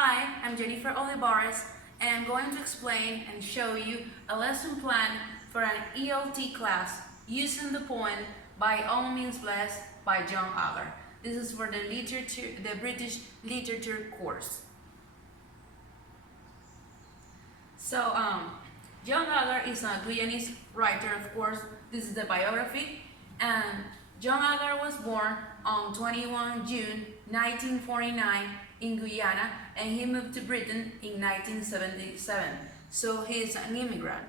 Hi, I'm Jennifer Olivares, and I'm going to explain and show you a lesson plan for an ELT class using the poem By All Means Blessed by John Agard. This is for the British literature course. So, John Agard is a Guyanese writer, of course. This is the biography, and John Agard was born on 21 June 1949 in Guyana, and he moved to Britain in 1977. So he's an immigrant.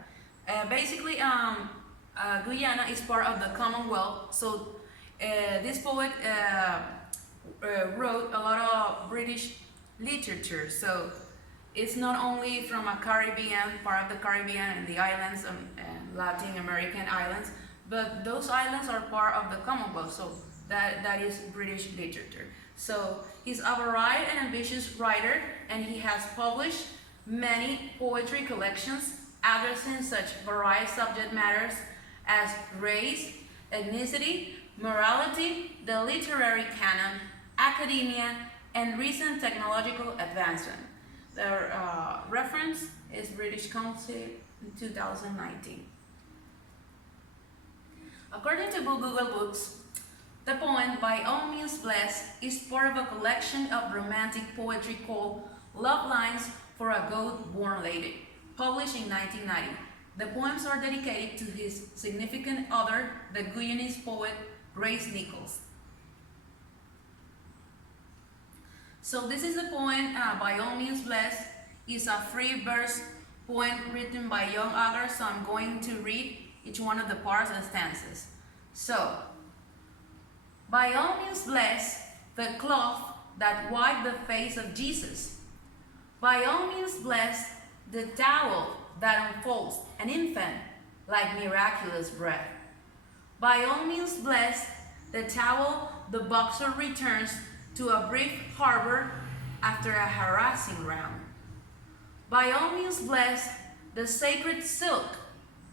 Guyana is part of the Commonwealth. So this poet wrote a lot of British literature. So it's not only from a Caribbean, part of the Caribbean and the islands and Latin American islands, but those islands are part of the Commonwealth. So that is British literature. So he's a varied and ambitious writer, and he has published many poetry collections addressing such varied subject matters as race, ethnicity, morality, the literary canon, academia, and recent technological advancement. The reference is British Council in 2019. According to Google Books, the poem By All Means Blessed is part of a collection of romantic poetry called Love Lines for a God-Born Lady, published in 1990. The poems are dedicated to his significant other, the Guyanese poet Grace Nichols. So this is the poem By All Means Blessed. It's a free verse poem written by John Agard, so I'm going to read each one of the parts and stanzas. So, by all means bless the cloth that wiped the face of Jesus. By all means bless the towel that unfolds an infant like miraculous breath. By all means bless the towel the boxer returns to a brief harbor after a harassing round. By all means bless the sacred silk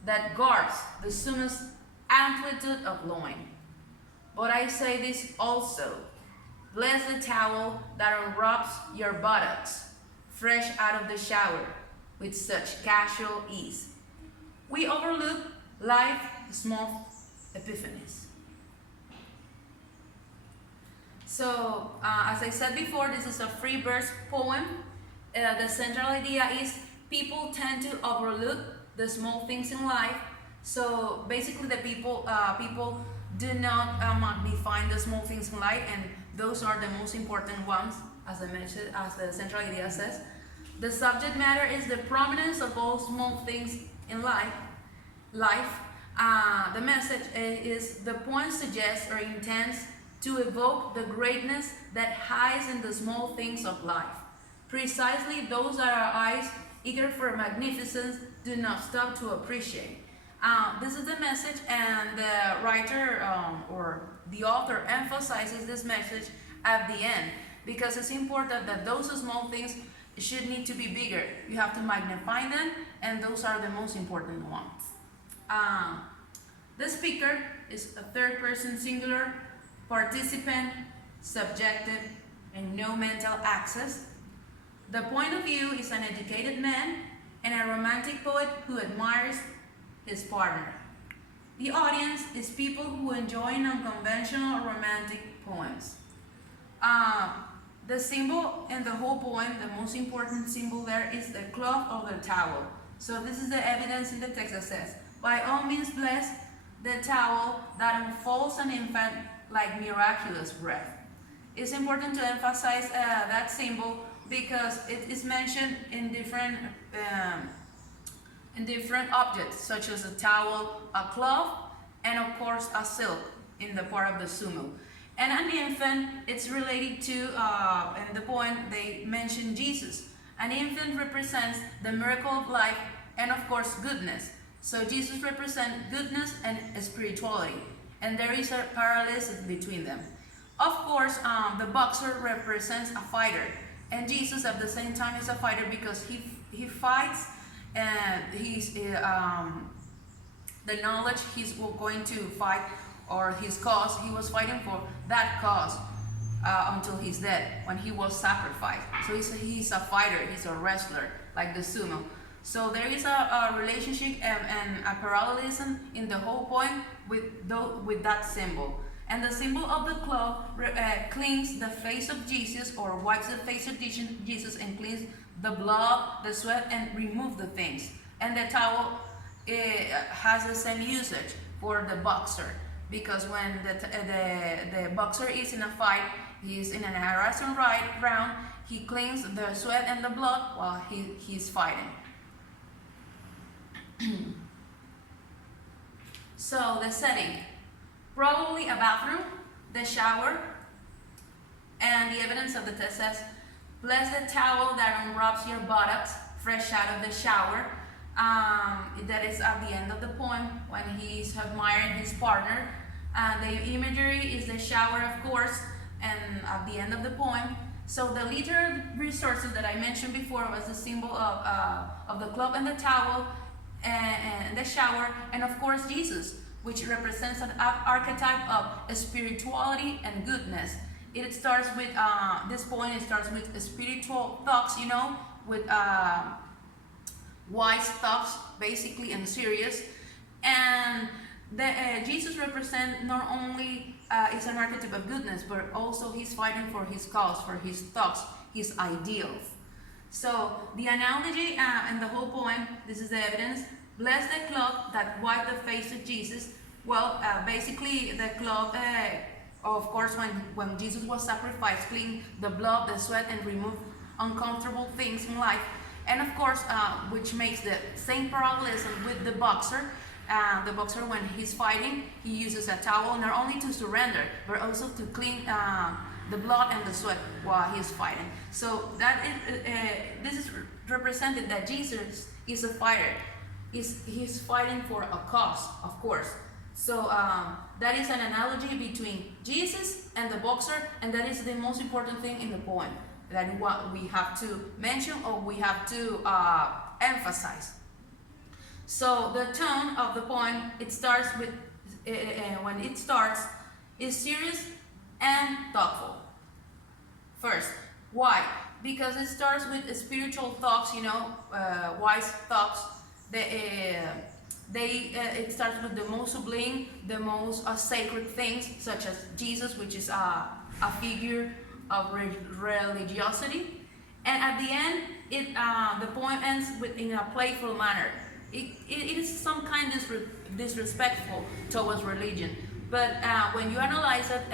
that guards the summest amplitude of loin. But I say this also, bless the towel that unwraps your buttocks, fresh out of the shower, with such casual ease. We overlook life's small epiphanies. So, as I said before, this is a free verse poem. The central idea is people tend to overlook the small things in life. So basically, the people do not magnify the small things in life, and those are the most important ones, as I mentioned, as the central idea says. The subject matter is the prominence of all small things in life. The message is the poem suggests or intends to evoke the greatness that hides in the small things of life. Precisely those that our eyes, eager for magnificence, do not stop to appreciate. This is the message, and the writer or the author emphasizes this message at the end, because it's important that those small things should need to be bigger. You have to magnify them, and those are the most important ones. The speaker is a third person singular, participant, subjective, and no mental access. The point of view is an educated man and a romantic poet who admires his partner. The audience is people who enjoy unconventional romantic poems. The symbol in the whole poem, the most important symbol there, is the cloth of the towel. So this is the evidence in the text that says, by all means bless the towel that unfolds an infant like miraculous breath. It's important to emphasize that symbol because it is mentioned in different objects, such as a towel, a cloth, and of course a silk in the part of the sumo. And an infant, it's related to, in the poem, they mention Jesus. An infant represents the miracle of life and of course goodness. So Jesus represents goodness and spirituality, and there is a parallelism between them. Of course, the boxer represents a fighter, and Jesus at the same time is a fighter because he fights, and he's the knowledge he's going to fight, or his cause, he was fighting for that cause. until he's dead, when he was sacrificed. So he's a fighter, he's a wrestler, like the sumo. So there is a relationship and a parallelism in the whole point with that symbol. And the symbol of the claw cleans the face of Jesus, or wipes the face of Jesus and cleans the blood, the sweat, and remove the things. And the towel has the same usage for the boxer, because when the boxer is in a fight, he is in an harassing round, he cleans the sweat and the blood while he's fighting. So the setting, probably a bathroom, the shower, and the evidence of the test says, bless the towel that unwraps your buttocks fresh out of the shower. That is at the end of the poem when he's admiring his partner. The imagery is the shower, of course, and at the end of the poem. So the literary resources that I mentioned before was the symbol of the club and the towel, and the shower, and of course Jesus, which represents an archetype of spirituality and goodness. It starts with this poem. It starts with spiritual thoughts, you know, with wise thoughts, basically, and serious. And Jesus represents not only is an archetype of goodness, but also he's fighting for his cause, for his thoughts, his ideals. So the analogy and the whole poem, this is the evidence. Bless the cloth that wiped the face of Jesus. Well, basically the cloth, of course, when Jesus was sacrificed, cleaned the blood, the sweat, and removed uncomfortable things in life. And of course, which makes the same parallelism with the boxer. The boxer, when he's fighting, he uses a towel not only to surrender, but also to clean the blood and the sweat while he's fighting. So that this is represented that Jesus is a fighter. He's fighting for a cause, of course. So that is an analogy between Jesus and the boxer, and that is the most important thing in the poem that what we have to mention, or we have to emphasize. So the tone of the poem, it starts with, when it starts, is serious and thoughtful. First, why? Because it starts with spiritual thoughts, you know, wise thoughts. It starts with the most sublime, the most sacred things, such as Jesus, which is a figure of religiosity. And at the end, the poem ends in a playful manner. It is some kind of disrespectful towards religion. But when you analyze it,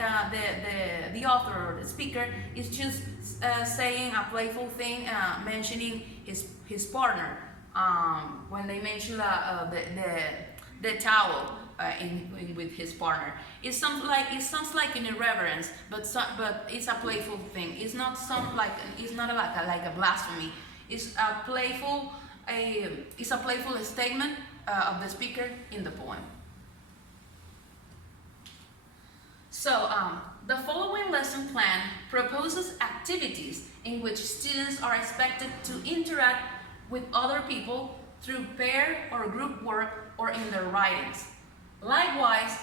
the author or the speaker is just saying a playful thing, mentioning his partner. When they mention the towel with his partner, it sounds like an irreverence, but it's a playful thing. It's not like a blasphemy. It's a playful statement of the speaker in the poem. So the following lesson plan proposes activities in which students are expected to interact with other people through pair or group work or in their writings. Likewise,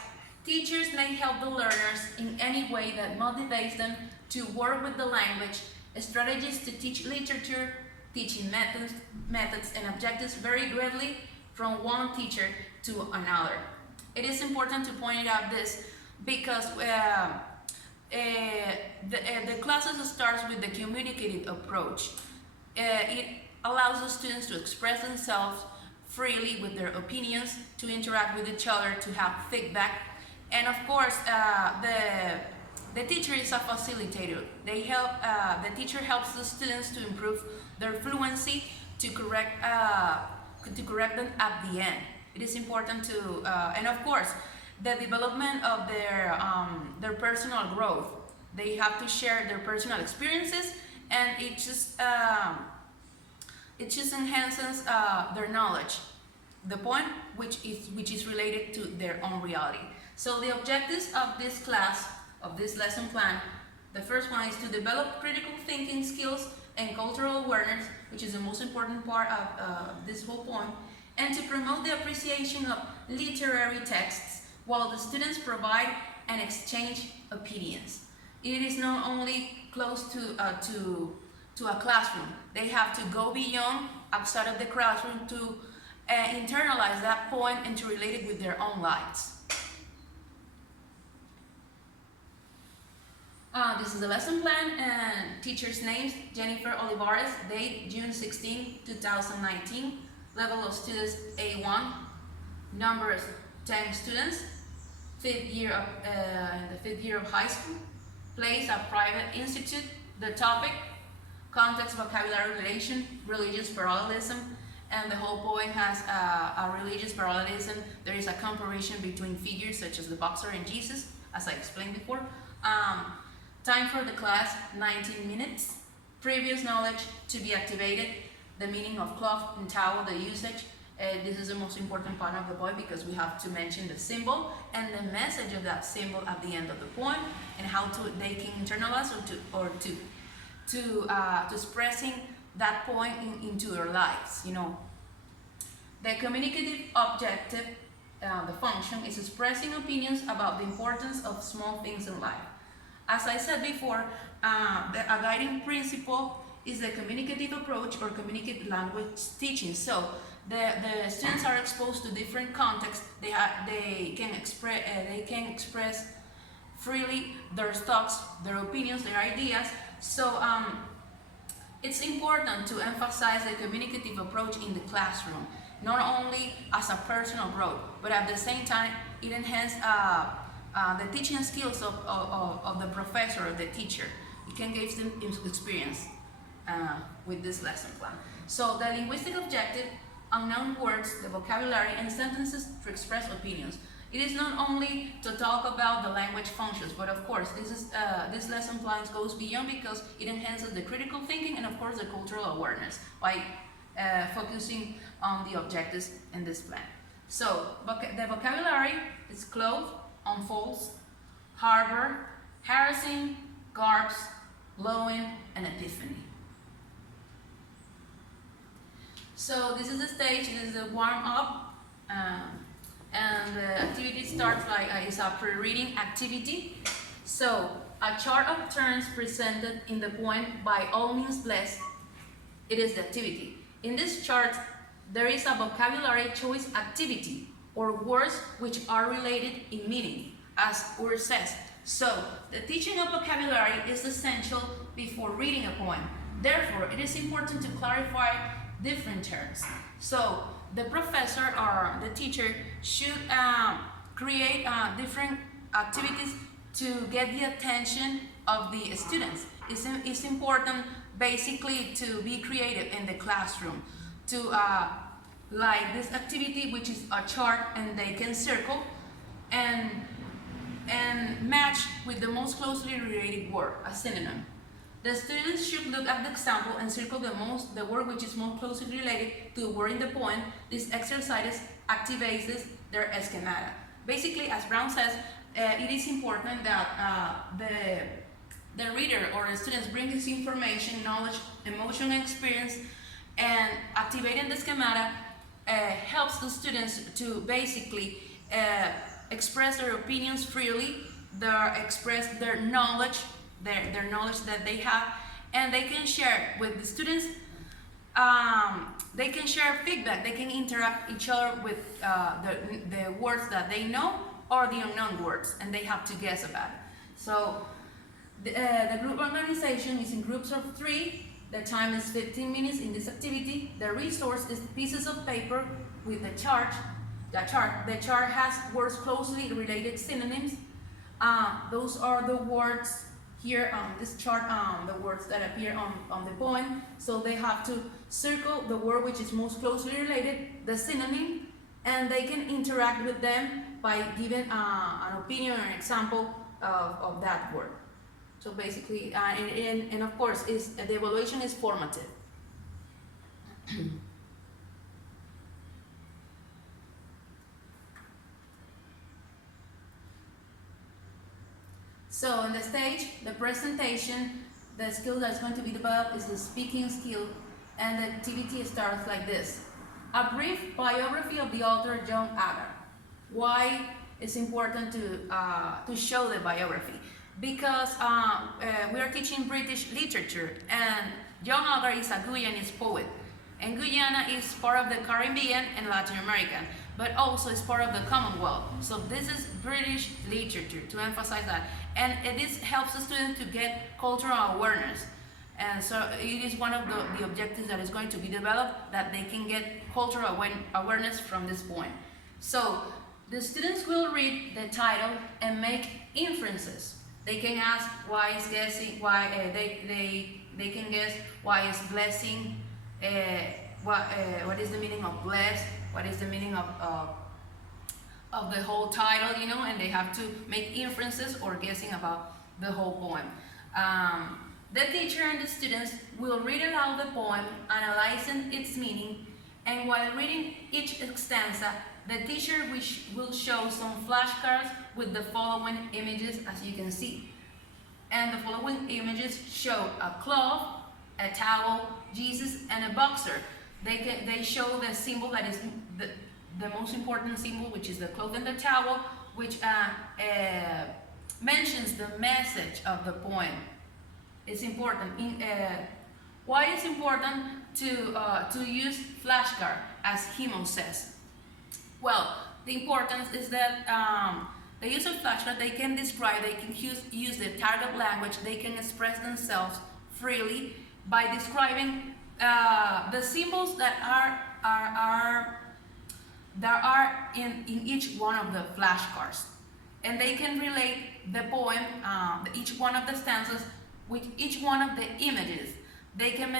teachers may help the learners in any way that motivates them to work with the language, strategies to teach literature, teaching methods and objectives vary greatly from one teacher to another. It is important to point out this because the classes starts with the communicative approach. It allows the students to express themselves freely with their opinions, to interact with each other, to have feedback, and of course, the teacher is a facilitator. The teacher helps the students to improve their fluency, to correct them at the end. It is important to, and of course, the development of their personal growth. They have to share their personal experiences, and it just enhances their knowledge. The point which is related to their own reality. So the objectives of this class, of this lesson plan, the first one is to develop critical thinking skills and cultural awareness, which is the most important part of this whole poem, and to promote the appreciation of literary texts while the students provide and exchange opinions. it is not only close to a classroom. They have to go beyond outside of the classroom to internalize that point and to relate it with their own lives. This is the lesson plan and teachers' names: Jennifer Olivares, date June 16, 2019, level of students A1, numbers 10 students, in the fifth year of high school, place a private institute, the topic, context, vocabulary, relation, religious parallelism, and the whole poem has a religious parallelism. There is a comparison between figures such as the boxer and Jesus, as I explained before. Time for the class, 19 minutes. Previous knowledge to be activated, the meaning of cloth and towel, the usage. This is the most important part of the poem because we have to mention the symbol and the message of that symbol at the end of the poem, and how they can internalize or to expressing that point into their lives. You know, the communicative objective, the function is expressing opinions about the importance of small things in life. As I said before, a guiding principle is the communicative approach or communicative language teaching. So the students are exposed to different contexts. They can express freely their thoughts, their opinions, their ideas. So it's important to emphasize the communicative approach in the classroom, not only as a personal growth, but at the same time it enhances the teaching skills of the professor or the teacher. It can give them experience with this lesson plan. So the linguistic objective, unknown words, the vocabulary, and sentences to express opinions. It is not only to talk about the language functions, but of course this lesson plan goes beyond because it enhances the critical thinking and of course the cultural awareness by focusing on the objectives in this plan. So the vocabulary is clothes, unfolds, harbor, harassing, garbs, glowing, and epiphany. So this is the stage, this is the warm-up, and the activity starts like it's a pre-reading activity. So a chart of terms presented in the poem By All Means Blessed, it is the activity. In this chart, there is a vocabulary choice activity, or words which are related in meaning, as Ur says. So, the teaching of vocabulary is essential before reading a poem. Therefore, it is important to clarify different terms. So, the professor or the teacher should create different activities to get the attention of the students. It's important basically to be creative in the classroom, to like this activity, which is a chart, and they can circle and match with the most closely related word, a synonym. The students should look at the example and circle the word which is most closely related to the word in the poem. This exercise activates their schemata. Basically, as Brown says, it is important that the reader or the students bring this information, knowledge, emotion, and experience, and activating the schemata helps the students to basically express their opinions freely, express their knowledge, their knowledge that they have, and they can share with the students. They can share feedback. They can interact each other with the words that they know or the unknown words, and they have to guess about it. So the group organization is in groups of 3. The time is 15 minutes in this activity. The resource is pieces of paper with the chart. The chart has words closely related synonyms. Those are the words here on this chart, the words that appear on the poem. So they have to circle the word which is most closely related, the synonym, and they can interact with them by giving an opinion or an example of that word. So basically, and of course, the evaluation is formative. So on the stage, the presentation, the skill that's going to be developed is the speaking skill, and the activity starts like this. A brief biography of the author John Agard. Why it's important to show the biography? because we are teaching British literature, and John Agard is a Guyanese poet. And Guyana is part of the Caribbean and Latin American, but also is part of the Commonwealth. So this is British literature, to emphasize that. And this helps the student to get cultural awareness. And so it is one of the objectives that is going to be developed, that they can get cultural awareness from this point. So the students will read the title and make inferences. They can ask why is guessing, why they can guess why is blessing, what is the meaning of blessed, what is the meaning of the whole title, you know, and they have to make inferences or guessing about the whole poem. The teacher and the students will read aloud the poem, analyzing its meaning, and while reading each stanza, the teacher will show some flashcards with the following images, as you can see. And the following images show a cloth, a towel, Jesus, and a boxer. They show the symbol that is the most important symbol, which is the cloth and the towel, which mentions the message of the poem. It's important. Why it's important to use flashcard, as Himo says? Well, the importance is that the use of flashcard, they can describe, they can use the target language, they can express themselves freely by describing the symbols that are in each one of the flashcards, and they can relate the poem, each one of the stanzas, with each one of the images. They can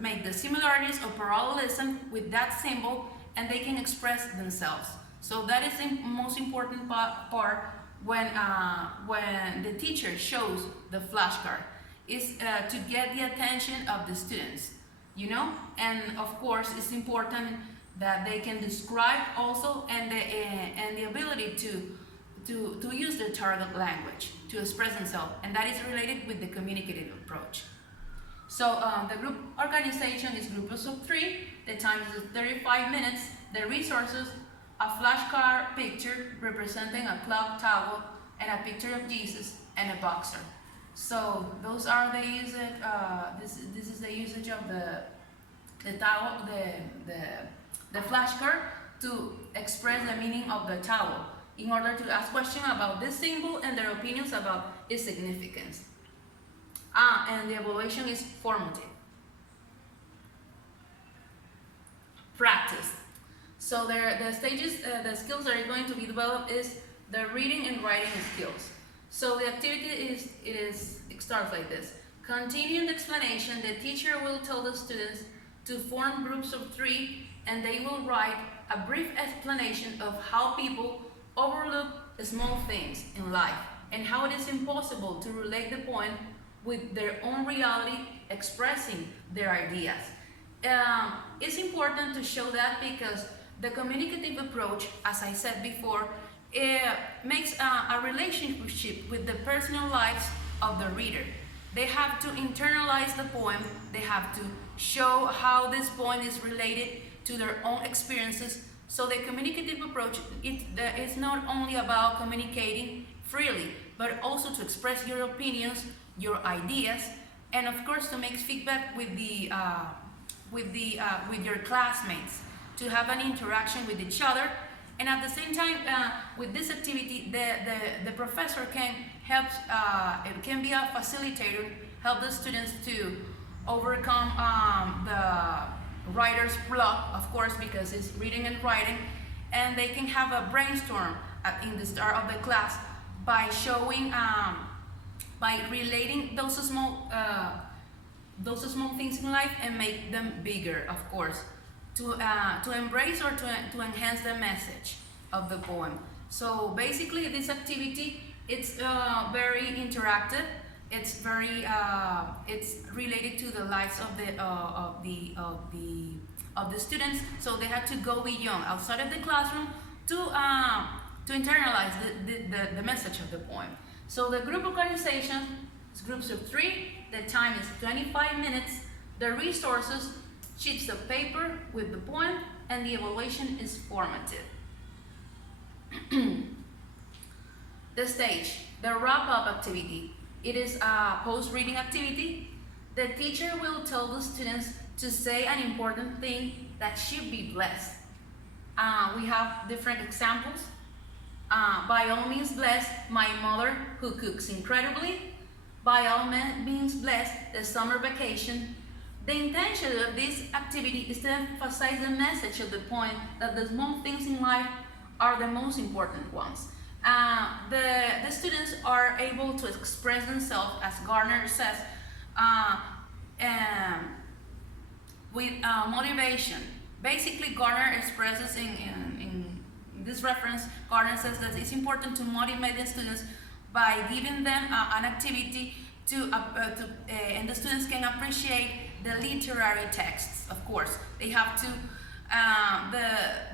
make the similarities or parallelism with that symbol, and they can express themselves. So that is the most important part when the teacher shows the flashcard, is to get the attention of the students, you know. And of course, it's important that they can describe also, and the ability to use their target language to express themselves, and that is related with the communicative approach. So the group organization is groups of 3, the time is 35 minutes, the resources, a flashcard picture representing a cloth towel, and a picture of Jesus, and a boxer. So those are the usage, this is the usage of the towel, the flashcard, to express the meaning of the towel, in order to ask questions about this symbol and their opinions about its significance. And the evaluation is formative. Practice. So the stages, the skills that are going to be developed is the reading and writing skills. So the activity it starts like this. Continuing the explanation, the teacher will tell the students to form groups of 3, and they will write a brief explanation of how people overlook small things in life, and how it is impossible to relate the poem with their own reality, expressing their ideas. It's important to show that, because the communicative approach, as I said before, makes a relationship with the personal lives of the reader. They have to internalize the poem, they have to show how this poem is related to their own experiences. So the communicative approach, it's not only about communicating freely, but also to express your opinions, your ideas, and of course to make feedback with your classmates, to have an interaction with each other. And at the same time, with this activity, the professor can help, it can be a facilitator, help the students to overcome the writer's block, of course, because it's reading and writing, and they can have a brainstorm in the start of the class by showing, by relating those small things in life and make them bigger, of course, to embrace or to enhance the message of the poem. So basically, this activity, it's very interactive. It's very it's related to the lives of the students. So they have to go beyond, outside of the classroom, to internalize the message of the poem. So the group organization is groups of 3. The time is 25 minutes. The resources, sheets of paper with the poem, and the evaluation is formative. The stage, the wrap-up activity. it is a post-reading activity. The teacher will tell the students to say an important thing that should be blessed. We have different examples. By all means bless my mother who cooks incredibly. By all means bless the summer vacation. The intention of this activity is to emphasize the message of the point that the small things in life are the most important ones. The students are able to express themselves, as Gardner says, with motivation. Basically, Gardner expresses in this reference, Gardner says that it's important to motivate the students by giving them an activity and the students can appreciate the literary texts. Of course, they have to.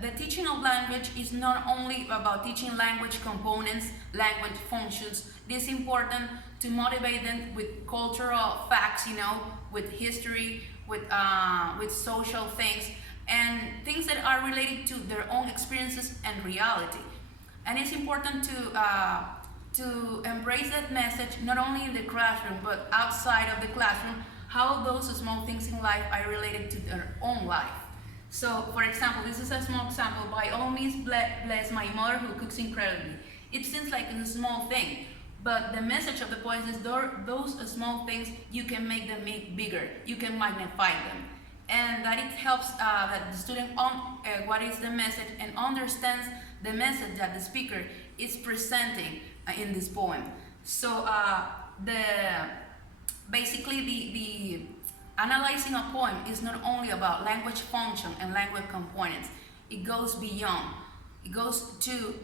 The teaching of language is not only about teaching language components, language functions. It is important to motivate them with cultural facts, with history, with social things, and things that are related to their own experiences and reality. And it's important to embrace that message not only in the classroom but outside of the classroom, how those small things in life are related to their own life. So, for example, this is a small example. By all means, bless my mother who cooks incredibly. It seems like a small thing, but the message of the point is those small things, you can make them bigger. You can magnify them. And that it helps that the student what is the message and understands the message that the speaker is presenting in this poem. So basically the analyzing a poem is not only about language function and language components. It goes beyond. It goes to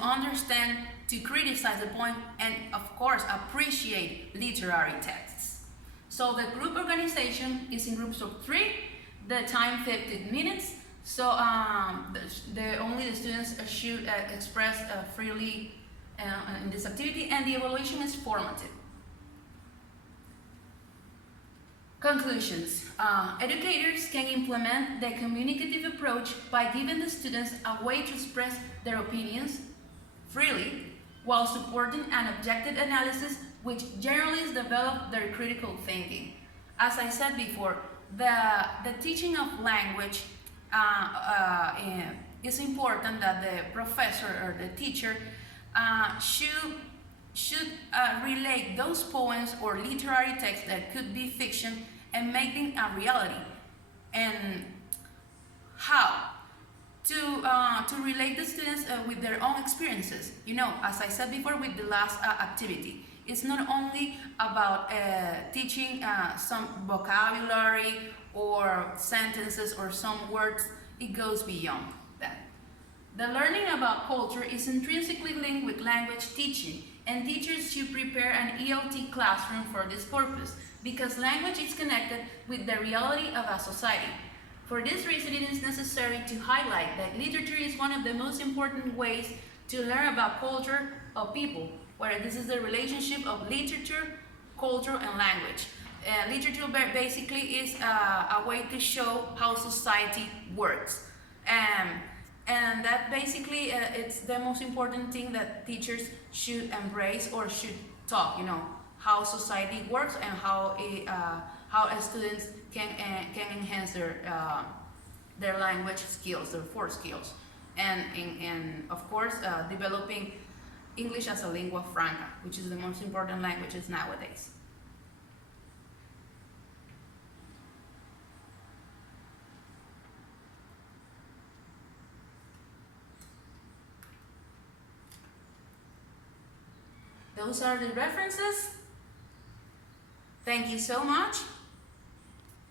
understand, to criticize the poem, and of course appreciate literary texts. So the group organization is in groups of 3. The time 15 minutes. So only the students should express freely in this activity, and the evaluation is formative. Conclusions. Educators can implement the communicative approach by giving the students a way to express their opinions freely while supporting an objective analysis which generally develop their critical thinking. As I said before, the teaching of language it's important that the professor or the teacher should relate those poems or literary texts that could be fiction and make them a reality. And how? To relate the students with their own experiences. As I said before with the last activity, it's not only about teaching some vocabulary or sentences or some words. It goes beyond that. The learning about culture is intrinsically linked with language teaching, and teachers should prepare an ELT classroom for this purpose, because language is connected with the reality of a society. For this reason, it is necessary to highlight that literature is one of the most important ways to learn about culture of people, where this is the relationship of literature, culture, and language. Literature basically is a way to show how society works. And that basically it's the most important thing that teachers should embrace or should talk, how society works and how students can enhance their language skills, their 4 skills, and of course developing English as a lingua franca, which is the most important languages nowadays. Those are the references. Thank you so much.